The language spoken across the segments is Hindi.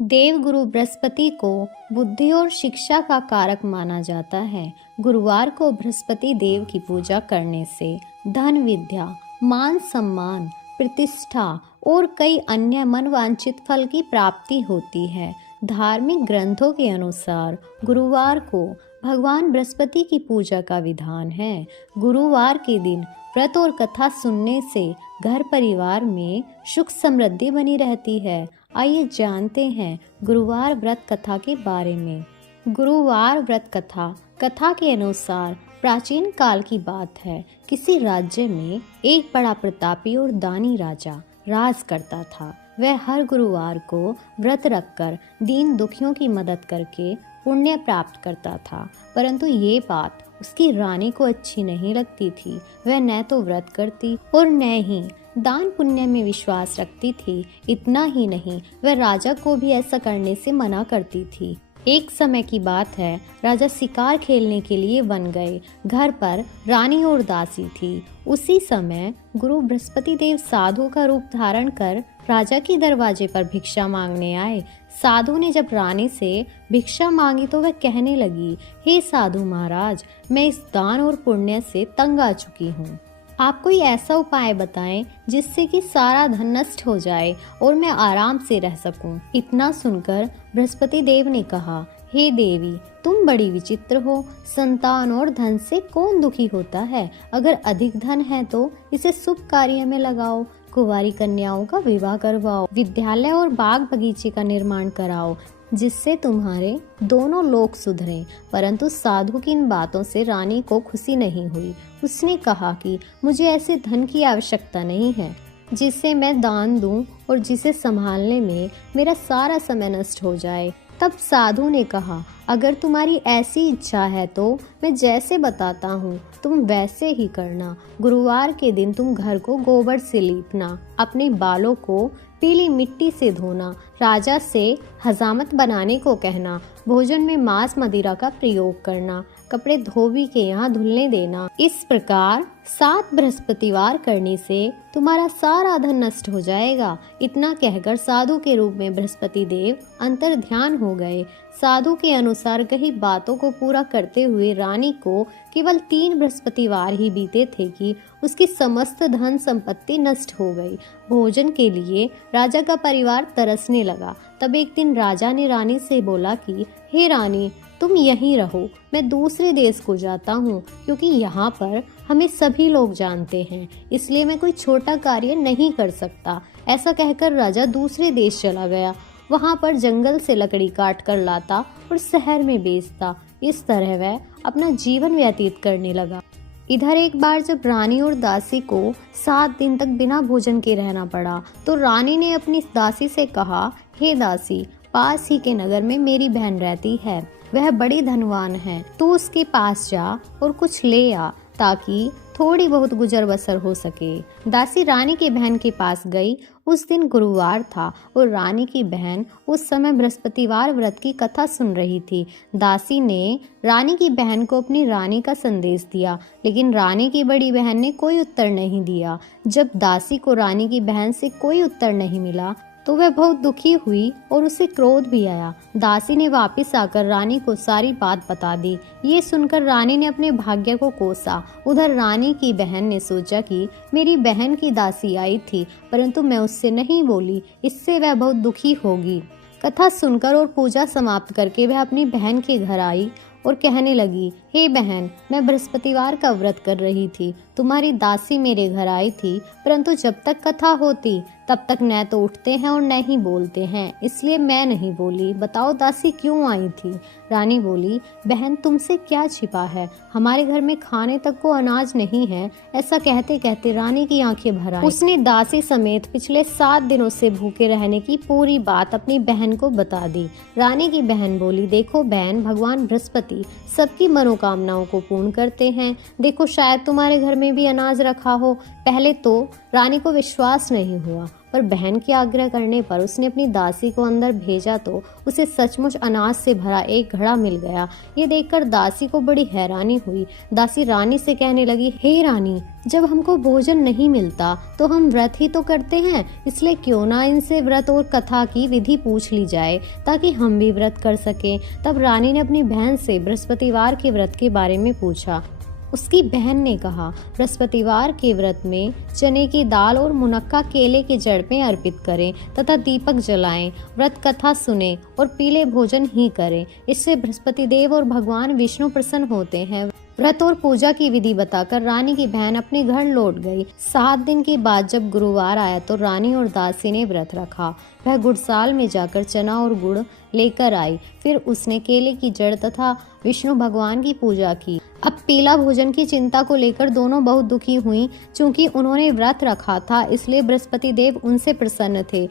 देवगुरु बृहस्पति को बुद्धि और शिक्षा का कारक माना जाता है। गुरुवार को बृहस्पति देव की पूजा करने से धन, विद्या, मान सम्मान, प्रतिष्ठा और कई अन्य मनवांछित फल की प्राप्ति होती है। धार्मिक ग्रंथों के अनुसार गुरुवार को भगवान बृहस्पति की पूजा का विधान है। गुरुवार के दिन व्रत और कथा सुनने से घर परिवार में सुख समृद्धि बनी रहती है। आइए जानते हैं गुरुवार व्रत कथा के बारे में। गुरुवार व्रत कथा के अनुसार प्राचीन काल की बात है। किसी राज्य में एक बड़ा प्रतापी और दानी राजा राज करता था। वह हर गुरुवार को व्रत रखकर दीन दुखियों की मदद करके पुण्य प्राप्त करता था। परंतु ये बात उसकी रानी को अच्छी नहीं लगती थी। वह न तो व्रत करती और न ही दान पुण्य में विश्वास रखती थी। इतना ही नहीं, वह राजा को भी ऐसा करने से मना करती थी। एक समय की बात है, राजा शिकार खेलने के लिए वन गए। घर पर रानी और दासी थी। उसी समय गुरु बृहस्पति देव साधु का रूप धारण कर राजा के दरवाजे पर भिक्षा मांगने आए। साधु ने जब रानी से भिक्षा मांगी तो वह कहने लगी, हे साधु महाराज, मैं इस दान और पुण्य से तंग आ चुकी हूँ। आप कोई ऐसा उपाय बताएं जिससे कि सारा धन नष्ट हो जाए और मैं आराम से रह सकूं। इतना सुनकर बृहस्पति देव ने कहा, हे देवी, तुम बड़ी विचित्र हो। संतान और धन से कौन दुखी होता है? अगर अधिक धन है तो इसे शुभ कार्य में लगाओ। कुंवारी कन्याओं का विवाह करवाओ, विद्यालय और बाग बगीचे का निर्माण कराओ, जिससे तुम्हारे दोनों लोग सुधरें। परंतु साधु की इन बातों से रानी को खुशी नहीं हुई। उसने कहा कि मुझे ऐसे धन की आवश्यकता नहीं है जिसे मैं दान दूं और जिसे संभालने में मेरा सारा समय नष्ट हो जाए। तब साधु ने कहा, अगर तुम्हारी ऐसी इच्छा है तो मैं जैसे बताता हूँ तुम वैसे ही करना। गुरुवार के दिन तुम घर को गोबर से लीपना, अपने बालों को पीली मिट्टी से धोना, राजा से हजामत बनाने को कहना, भोजन में मांस मदिरा का प्रयोग करना, कपड़े धोबी के यहाँ धुलने देना। इस प्रकार 7 बृहस्पतिवार करने से तुम्हारा सारा धन नष्ट हो जाएगा। इतना कहकर साधु के रूप में बृहस्पति देव अंतर ध्यान हो गए। साधु के अनुसार कही बातों को पूरा करते हुए रानी को केवल 3 बृहस्पतिवार ही बीते थे कि उसकी समस्त धन संपत्ति नष्ट हो गई। भोजन के लिए राजा का परिवार तरसने लगा। तब एक दिन राजा ने रानी से बोला कि हे रानी, तुम यहीं रहो, मैं दूसरे देश को जाता हूँ, क्योंकि यहाँ पर हमें सभी लोग जानते हैं, इसलिए मैं कोई छोटा कार्य नहीं कर सकता। ऐसा कहकर राजा दूसरे देश चला गया। वहाँ पर जंगल से लकड़ी काट कर लाता और शहर में बेचता। इस तरह वह अपना जीवन व्यतीत करने लगा। इधर एक बार जब रानी और दासी को 7 दिन तक बिना भोजन के रहना पड़ा तो रानी ने अपनी दासी से कहा, हे दासी, पास ही के नगर में मेरी बहन रहती है, वह बड़ी धनवान है। तू उसके पास जा और कुछ ले आ ताकि थोड़ी बहुत गुजर बसर हो सके। दासी रानी की बहन के पास गई। उस दिन गुरुवार था और रानी की बहन उस समय बृहस्पतिवार व्रत की कथा सुन रही थी। दासी ने रानी की बहन को अपनी रानी का संदेश दिया, लेकिन रानी की बड़ी बहन ने कोई उत्तर नहीं दिया। जब दासी को रानी की बहन से कोई उत्तर नहीं मिला तो वह बहुत दुखी हुई और उसे क्रोध भी आया। दासी ने वापस आकर रानी को सारी बात बता दी। ये सुनकर रानी ने अपने भाग्य को कोसा। उधर रानी की बहन ने सोचा कि मेरी बहन की दासी आई थी, परंतु मैं उससे नहीं बोली, इससे वह बहुत दुखी होगी। कथा सुनकर और पूजा समाप्त करके वह अपनी बहन के घर आई और कहने लगी, हे बहन, मैं बृहस्पतिवार का व्रत कर रही थी, तुम्हारी दासी मेरे घर आई थी, परंतु जब तक कथा होती तब तक न तो उठते हैं और न ही बोलते हैं, इसलिए मैं नहीं बोली। बताओ दासी क्यों आई थी? रानी बोली, बहन, तुमसे क्या छिपा है, हमारे घर में खाने तक को अनाज नहीं है। ऐसा कहते कहते रानी की आंखें भर आईं। उसने दासी समेत पिछले 7 दिनों से भूखे रहने की पूरी बात अपनी बहन को बता दी। रानी की बहन बोली, देखो बहन, भगवान बृहस्पति सबकी मनोकामनाओं को पूर्ण करते हैं। देखो शायद तुम्हारे घर में भी अनाज रखा हो। पहले तो रानी को विश्वास नहीं हुआ पर बहन के आग्रह करने पर उसने अपनी दासी को अंदर भेजा तो उसे सचमुच अनाज से भरा एक घड़ा मिल गया। ये देखकर दासी को बड़ी हैरानी हुई। दासी रानी से कहने लगी, हे रानी, जब हमको भोजन नहीं मिलता तो हम व्रत ही तो करते हैं, इसलिए क्यों ना इनसे व्रत और कथा की विधि पूछ ली जाए ताकि हम भी व्रत कर सकें। तब रानी ने अपनी बहन से बृहस्पतिवार के व्रत के बारे में पूछा। उसकी बहन ने कहा, बृहस्पतिवार के व्रत में चने की दाल और मुनक्का केले के जड़ में अर्पित करें तथा दीपक जलाएं, व्रत कथा सुने और पीले भोजन ही करें। इससे बृहस्पति देव और भगवान विष्णु प्रसन्न होते हैं। व्रत और पूजा की विधि बताकर रानी की बहन अपने घर लौट गई। 7 दिन के बाद जब गुरुवार आया तो रानी और दासी ने व्रत रखा। वह गुड़साल में जाकर चना और गुड़ लेकर आई। फिर उसने केले की जड़ तथा विष्णु भगवान की पूजा की। अब पीला भोजन की चिंता को लेकर दोनों बहुत दुखी हुई। चूंकि उन्होंने व्रत रखा था इसलिए बृहस्पति देव उनसे प्रसन्न थे।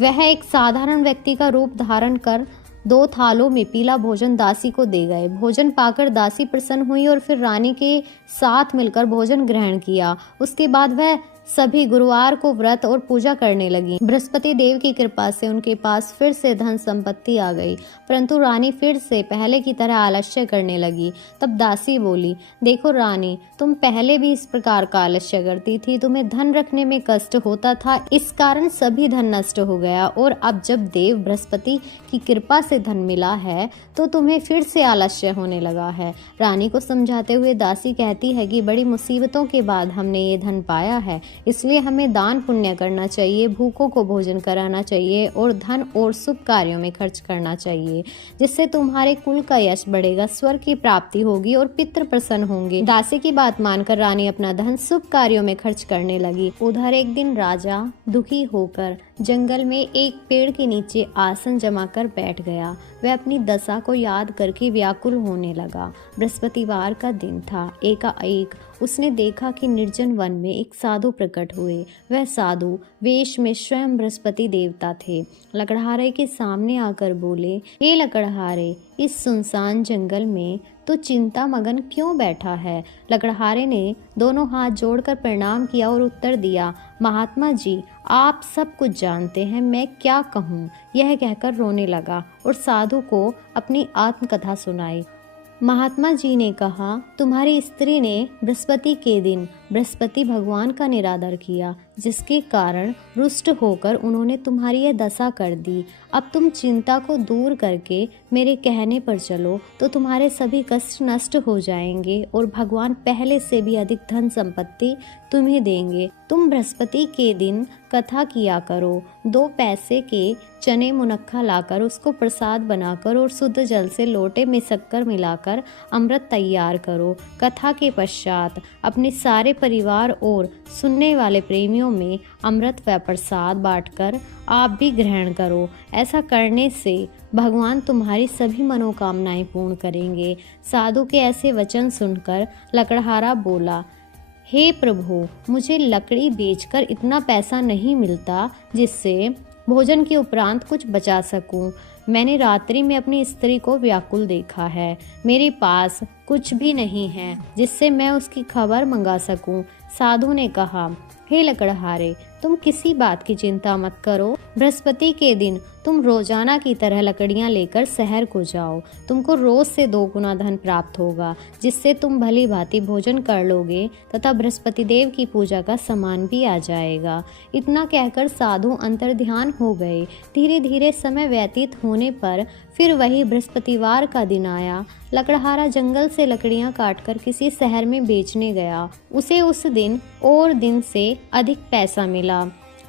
वह एक साधारण व्यक्ति का रूप धारण कर 2 थालों में पीला भोजन दासी को दे गए। भोजन पाकर दासी प्रसन्न हुई और फिर रानी के साथ मिलकर भोजन ग्रहण किया। उसके बाद वह सभी गुरुवार को व्रत और पूजा करने लगी। बृहस्पति देव की कृपा से उनके पास फिर से धन संपत्ति आ गई, परंतु रानी फिर से पहले की तरह आलस्य करने लगी। तब दासी बोली, देखो रानी, तुम पहले भी इस प्रकार का आलस्य करती थी। तुम्हें धन रखने में कष्ट होता था, इस कारण सभी धन नष्ट हो गया, और अब जब देव बृहस्पति की कृपा से धन मिला है तो तुम्हें फिर से आलस्य होने लगा है। रानी को समझाते हुए दासी कहती है कि बड़ी मुसीबतों के बाद हमने ये धन पाया है, इसलिए हमें दान पुण्य करना चाहिए, भूखों को भोजन कराना चाहिए और धन और शुभ कार्यों में खर्च करना चाहिए, जिससे तुम्हारे कुल का यश बढ़ेगा, स्वर्ग की प्राप्ति होगी और पितृ प्रसन्न होंगे। दासी की बात मानकर रानी अपना धन शुभ कार्यों में खर्च करने लगी। उधर एक दिन राजा दुखी होकर जंगल में एक पेड़ के नीचे आसन जमाकर बैठ गया। वह अपनी दशा को याद करके व्याकुल होने लगा। बृहस्पतिवार का दिन था। एकाएक उसने देखा कि निर्जन वन में एक साधु प्रकट हुए। वह साधु वेश में स्वयं बृहस्पति देवता थे। लकड़हारे के सामने आकर बोले, हे लकड़हारे, इस सुनसान जंगल में तो चिंता मगन क्यों बैठा है? लकड़हारे ने दोनों हाथ जोड़कर प्रणाम किया और उत्तर दिया, महात्मा जी, आप सब कुछ जानते हैं, मैं क्या कहूँ? यह कहकर रोने लगा और साधु को अपनी आत्मकथा सुनाई। महात्मा जी ने कहा, तुम्हारी स्त्री ने बृहस्पति के दिन बृहस्पति भगवान का निरादर किया, जिसके कारण रुष्ट होकर उन्होंने तुम्हारी यह दशा कर दी। अब तुम चिंता को दूर करके मेरे कहने पर चलो तो तुम्हारे सभी कष्ट नष्ट हो जाएंगे और भगवान पहले से भी अधिक धन संपत्ति तुम्हें देंगे। तुम बृहस्पति के दिन कथा किया करो। 2 पैसे के चने मुनक्खा लाकर उसको प्रसाद बनाकर और शुद्ध जल से लोटे में शक्कर मिलाकर अमृत तैयार करो। कथा के पश्चात अपने सारे परिवार और सुनने वाले प्रेमियों में अमृत व प्रसाद बांटकर आप भी ग्रहण करो। ऐसा करने से भगवान तुम्हारी सभी मनोकामनाएं पूर्ण करेंगे। साधु के ऐसे वचन सुनकर लकड़हारा बोला, हे प्रभु, मुझे लकड़ी बेचकर इतना पैसा नहीं मिलता जिससे भोजन के उपरांत कुछ बचा सकूं। मैंने रात्रि में अपनी स्त्री को व्याकुल देखा है। मेरे पास कुछ भी नहीं है जिससे मैं उसकी खबर मंगा सकूं। साधु ने कहा, हे लकड़हारे, तुम किसी बात की चिंता मत करो। बृहस्पति के दिन तुम रोजाना की तरह लकड़ियां लेकर शहर को जाओ। तुमको रोज से 2 गुना धन प्राप्त होगा, जिससे तुम भली भांति भोजन कर लोगे तथा बृहस्पति देव की पूजा का सामान भी आ जाएगा। इतना कहकर साधु अंतर्ध्यान हो गए। धीरे धीरे समय व्यतीत होने पर फिर वही बृहस्पतिवार का दिन आया। लकड़हारा जंगल से लकड़ियां काटकर किसी शहर में बेचने गया। उसे उस दिन और दिन से अधिक पैसा मिला।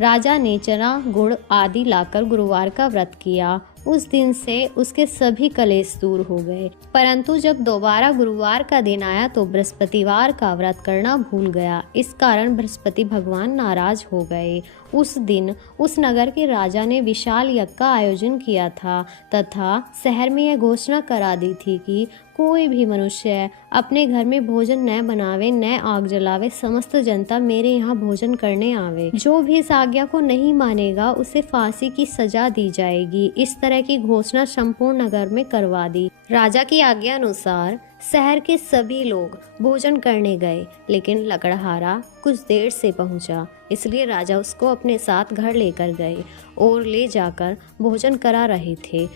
राजा ने चना गुड़ आदि लाकर गुरुवार का व्रत किया। उस दिन से उसके सभी कलेश दूर हो गए। परंतु जब दोबारा गुरुवार का दिन आया तो बृहस्पतिवार का व्रत करना भूल गया। इस कारण बृहस्पति भगवान नाराज हो गए। उस दिन उस नगर के राजा ने विशाल यज्ञ का आयोजन किया था तथा शहर में यह घोषणा करा दी थी कि कोई भी मनुष्य अपने घर में भोजन न बनावे, न आग जलावे, समस्त जनता मेरे यहाँ भोजन करने आवे। जो भी इस आज्ञा को नहीं मानेगा उसे फांसी की सजा दी जाएगी। इस तरह तरह की घोषणा संपूर्ण नगर में करवा दी। राजा की आज्ञा अनुसार शहर के सभी लोग भोजन करने गए, लेकिन लकड़हारा कुछ देर से पहुंचा, इसलिए राजा उसको अपने साथ घर लेकर गए और ले जाकर भोजन करा रहे थे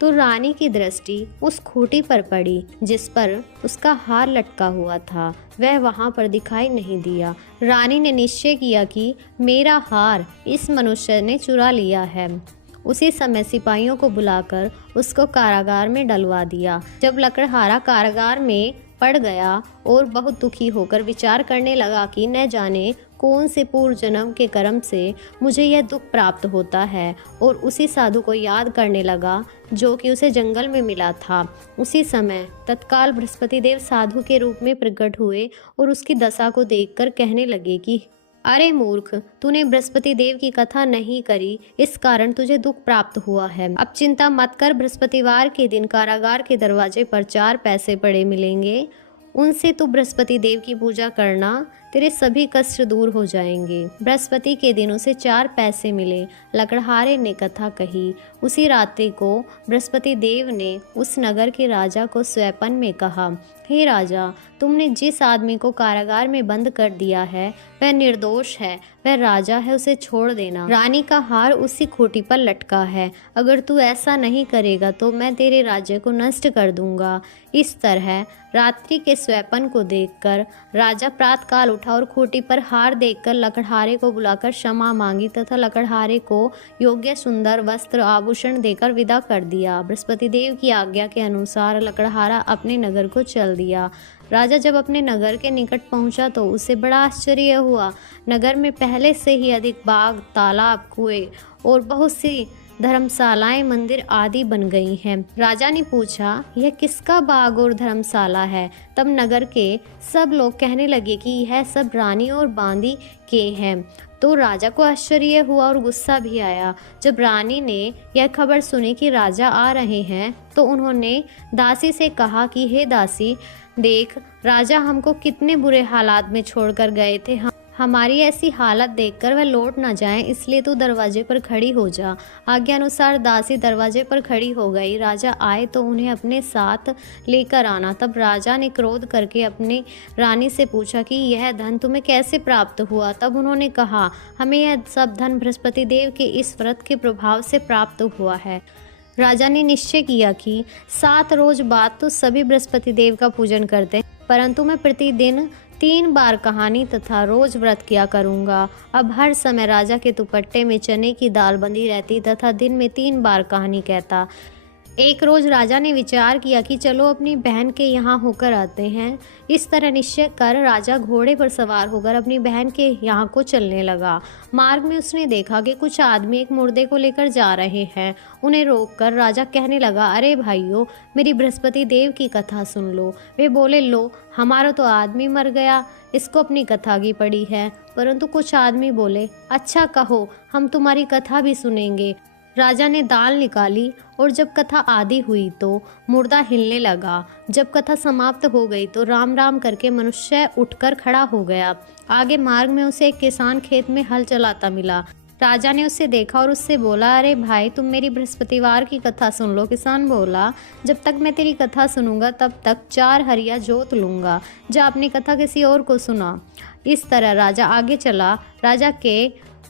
तो रानी की दृष्टि उस खूंटी पर पड़ी जिस पर उसका हार लटका हुआ था। वह वहां पर दिखाई नहीं दिया। रानी ने निश्चय किया कि मेरा हार इस मनुष्य ने चुरा लिया है। उसी समय सिपाहियों को बुलाकर उसको कारागार में डलवा दिया। जब लकड़हारा कारागार में पड़ गया और बहुत दुखी होकर विचार करने लगा कि न जाने कौन से पूर्व जन्म के कर्म से मुझे यह दुख प्राप्त होता है, और उसी साधु को याद करने लगा जो कि उसे जंगल में मिला था। उसी समय तत्काल बृहस्पति देव साधु के रूप में प्रकट हुए और उसकी दशा को देखकर कहने लगे कि अरे मूर्ख, तूने बृहस्पति देव की कथा नहीं करी, इस कारण तुझे दुख प्राप्त हुआ है। अब चिंता मत कर, बृहस्पतिवार के दिन कारागार के दरवाजे पर 4 पैसे पड़े मिलेंगे, उनसे तू बृहस्पति देव की पूजा करना, तेरे सभी कष्ट दूर हो जाएंगे। बृहस्पति के दिन उसे 4 पैसे मिले। लकड़हारे ने कथा कही। उसी रात्रि को बृहस्पति देव ने उस नगर के राजा को स्वप्न में कहा, हे राजा, तुमने जिस आदमी को कारागार में बंद कर दिया है वह निर्दोष है, वह राजा है, उसे छोड़ देना। रानी का हार उसी खूंटी पर लटका है। अगर तू ऐसा नहीं करेगा तो मैं तेरे राज्य को नष्ट कर दूंगा। इस तरह रात्रि के स्वप्न को देखकर राजा प्रातःकाल उठा और खूंटी पर हार देखकर लकड़हारे को बुलाकर क्षमा मांगी तथा लकड़हारे को योग्य सुंदर वस्त्र आभूषण देकर विदा कर दिया। बृहस्पति देव की आज्ञा के अनुसार लकड़हारा अपने नगर को चल दिया। राजा जब अपने नगर के निकट पहुंचा तो उसे बड़ा आश्चर्य हुआ। नगर में पहले से ही अधिक बाग, तालाब, कुएं और बहुत सी धर्मशालाएं, मंदिर आदि बन गई हैं। राजा ने पूछा, यह किसका बाग और धर्मशाला है? तब नगर के सब लोग कहने लगे कि यह सब रानी और बांदी के हैं। तो राजा को आश्चर्य हुआ और गुस्सा भी आया। जब रानी ने यह खबर सुनी कि राजा आ रहे हैं तो उन्होंने दासी से कहा कि हे दासी, देख, राजा हमको कितने बुरे हालात में छोड़कर गए थे। हमारी ऐसी हालत देखकर वह लौट ना जाएं, इसलिए तू दरवाजे पर खड़ी हो जा। आज्ञा अनुसार दासी दरवाजे पर खड़ी हो गई। राजा आए तो उन्हें अपने साथ लेकर आना। तब राजा ने क्रोध करके अपने रानी से पूछा कि यह धन तुम्हें कैसे प्राप्त हुआ? तब उन्होंने कहा, हमें यह सब धन बृहस्पति देव के इस व्रत के प्रभाव से प्राप्त हुआ है। राजा ने निश्चय किया कि 7 रोज बाद तो सभी बृहस्पति देव का पूजन करते हैं, परंतु मैं प्रतिदिन 3 बार कहानी तथा रोज व्रत किया करूंगा। अब हर समय राजा के दुपट्टे में चने की दाल बंधी रहती तथा दिन में 3 बार कहानी कहता। एक रोज राजा ने विचार किया कि चलो अपनी बहन के यहाँ होकर आते हैं। इस तरह निश्चय कर राजा घोड़े पर सवार होकर अपनी बहन के यहाँ को चलने लगा। मार्ग में उसने देखा कि कुछ आदमी एक मुर्दे को लेकर जा रहे हैं। उन्हें रोककर राजा कहने लगा, अरे भाइयों, मेरी बृहस्पति देव की कथा सुन लो। वे बोले, लो, हमारा तो आदमी मर गया, इसको अपनी कथा की पड़ी है। परंतु कुछ आदमी बोले, अच्छा कहो, हम तुम्हारी कथा भी सुनेंगे। राजा ने दाल निकाली और जब कथा आदि हुई तो मुर्दा हिलने लगा। जब कथा समाप्त हो गई तो राम राम करके मनुष्य उठकर खड़ा हो गया। आगे मार्ग में उसे एक किसान खेत में हल चलाता मिला। राजा ने उसे देखा और उससे बोला, अरे भाई, तुम मेरी बृहस्पतिवार की कथा सुन लो। किसान बोला, जब तक मैं तेरी कथा सुनूंगा तब तक 4 हरिया जोत लूंगा। जा अपनी कथा किसी और को सुना। इस तरह राजा आगे चला। राजा के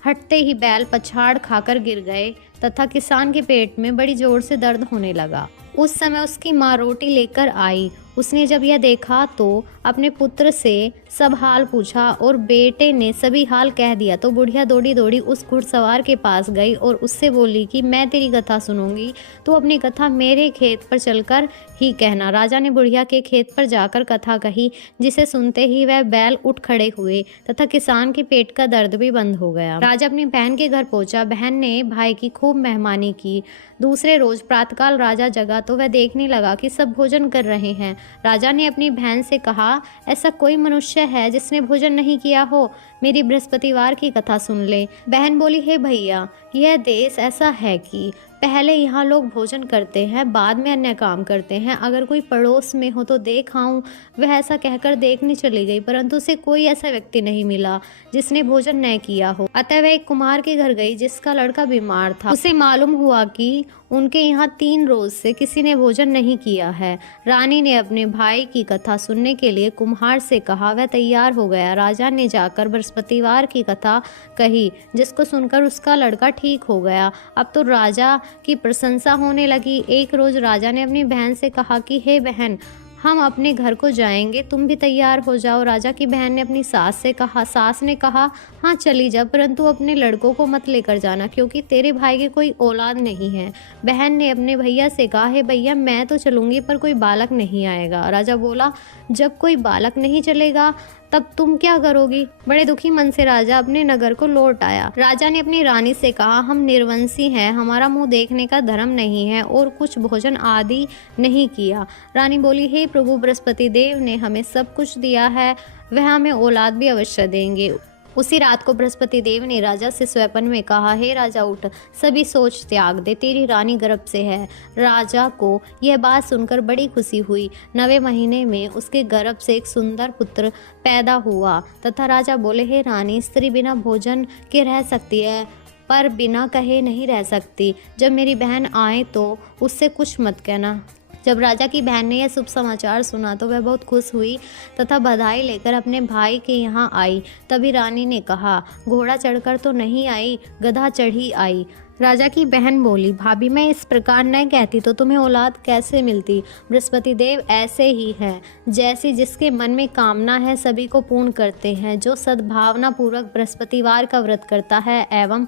हटते ही बैल पछाड़ खाकर गिर गए तथा किसान के पेट में बड़ी जोर से दर्द होने लगा। उस समय उसकी माँ रोटी लेकर आई। उसने जब यह देखा तो अपने पुत्र से सब हाल पूछा और बेटे ने सभी हाल कह दिया। तो बुढ़िया दौड़ी दौड़ी उस घुड़सवार के पास गई और उससे बोली कि मैं तेरी कथा सुनूंगी, तो अपनी कथा मेरे खेत पर चलकर ही कहना। राजा ने बुढ़िया के खेत पर जाकर कथा कही, जिसे सुनते ही वह बैल उठ खड़े हुए तथा किसान के पेट का दर्द भी बंद हो गया। राजा अपनी बहन के घर पहुंचा। बहन ने भाई की खूब मेहमानी की। दूसरे रोज प्रातःकाल राजा जगा तो वह देखने लगा कि सब भोजन कर रहे हैं। राजा ने अपनी बहन से कहा, ऐसा कोई मनुष्य है जिसने भोजन नहीं किया हो? मेरी बृहस्पतिवार की कथा सुन ले। बहन बोली, हे भैया, यह देश ऐसा है कि पहले यहाँ लोग भोजन करते हैं, बाद में अन्य काम करते हैं। अगर कोई पड़ोस में हो तो देख आऊं। वह ऐसा कहकर देखने चली गई, परंतु उसे कोई ऐसा व्यक्ति नहीं मिला जिसने भोजन न किया हो। अतः वह एक कुम्हार के घर गई जिसका लड़का बीमार था। उसे मालूम हुआ कि उनके यहाँ 3 रोज से किसी ने भोजन नहीं किया है। रानी ने अपने भाई की कथा सुनने के लिए कुम्हार से कहा। वह तैयार हो गया। राजा ने जाकर बृहस्पतिवार की कथा कही, जिसको सुनकर उसका लड़का ठीक हो गया। अब तो राजा की प्रशंसा होने लगी। एक रोज राजा ने अपनी बहन से कहा कि हे बहन, हम अपने घर को जाएंगे, तुम भी तैयार हो जाओ। राजा की बहन ने अपनी सास से कहा। सास ने कहा, हाँ चली जा, परंतु अपने लड़कों को मत लेकर जाना, क्योंकि तेरे भाई की कोई औलाद नहीं है। बहन ने अपने भैया से कहा, हे भैया, मैं तो चलूंगी पर कोई बालक नहीं आएगा। राजा बोला, जब कोई बालक नहीं चलेगा तब तुम क्या करोगी? बड़े दुखी मन से राजा अपने नगर को लौट आया। राजा ने अपनी रानी से कहा, हम निर्वंशी हैं, हमारा मुंह देखने का धर्म नहीं है और कुछ भोजन आदि नहीं किया। रानी बोली, हे प्रभु, बृहस्पति देव ने हमें सब कुछ दिया है, वह हमें औलाद भी अवश्य देंगे। उसी रात को बृहस्पति देव ने राजा से स्वप्न में कहा, हे राजा, उठ, सभी सोच त्याग दे, तेरी रानी गर्भ से है। राजा को यह बात सुनकर बड़ी खुशी हुई। 9वें महीने में उसके गर्भ से एक सुंदर पुत्र पैदा हुआ तथा राजा बोले, हे रानी, स्त्री बिना भोजन के रह सकती है पर बिना कहे नहीं रह सकती। जब मेरी बहन आए तो उससे कुछ मत कहना। जब राजा की बहन ने यह शुभ समाचार सुना तो वह बहुत खुश हुई तथा बधाई लेकर अपने भाई के यहाँ आई। तभी रानी ने कहा, घोड़ा चढ़कर तो नहीं आई, गधा चढ़ी आई। राजा की बहन बोली, भाभी, मैं इस प्रकार न कहती तो तुम्हें औलाद कैसे मिलती? बृहस्पति देव ऐसे ही हैं, जैसी जिसके मन में कामना है सभी को पूर्ण करते हैं। जो सद्भावना पूर्वक बृहस्पतिवार का व्रत करता है एवं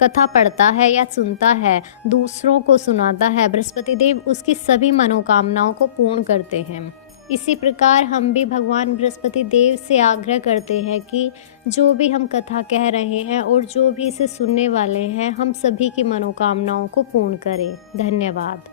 कथा पढ़ता है या सुनता है, दूसरों को सुनाता है, बृहस्पति देव उसकी सभी मनोकामनाओं को पूर्ण करते हैं। इसी प्रकार हम भी भगवान बृहस्पति देव से आग्रह करते हैं कि जो भी हम कथा कह रहे हैं और जो भी इसे सुनने वाले हैं, हम सभी की मनोकामनाओं को पूर्ण करें। धन्यवाद।